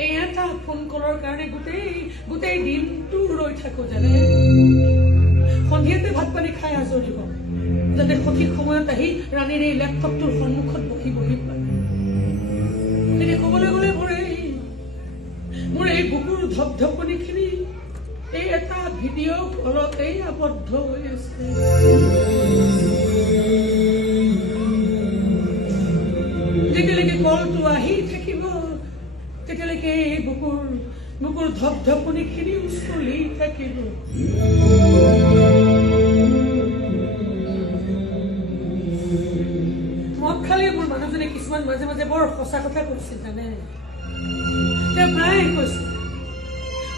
এই এটা ফোন কলৰ কাৰণে গোটেই দিনটো ৰৈ থাকো জানে সন্ধিয়াতে ভাত পানী খাই আজৰি হওঁ যাতে সঠিক সময়ত আহি ৰাণীৰ এই লেপটপটোৰ সন্মুখত বহি পায় এনে ক'বলৈ গ'লে মোৰ এই বুকুৰ ধপধপনিখিনি এই এটা ভিডিঅ' কলতেই আবদ্ধ হৈ আছে যেতিয়ালৈকে কলটো আহি থাকিব তেতিয়ালৈকে এই বুকুৰ ধপধপনিখিনিও চলি থাকিব মোক খালি মোৰ মানুহজনে কিছুমান মাজে মাজে বৰ সঁচা কথা কৈছিল জানে তেওঁ প্ৰায় কৈছিল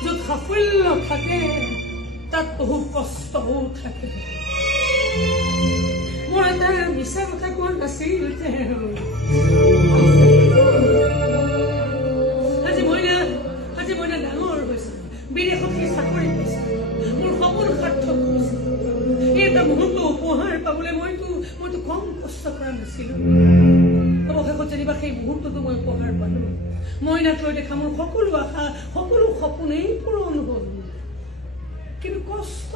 য'ত সাফল্য থাকে তাত বহু কষ্টও থাকে মোৰ এটা মিছা কথা কোৱা নাছিল আজি মই ডাঙৰ হৈছিল বিদেশত সেই চাকৰি পাইছিল মোৰ সপোন সাৰ্থক হৈছিল এই এটা মুহূৰ্ত উপহাৰ পাবলৈ মইতো কম কষ্ট কৰা নাছিলো অৱশেষত যেনিবা সেই মুহূৰ্তটো মই উপহাৰ পালো মইনাক লৈ দেখা মোৰ সকলো আশা সকলো সপোনেই পূৰণ হ'ল কিন্তু কষ্ট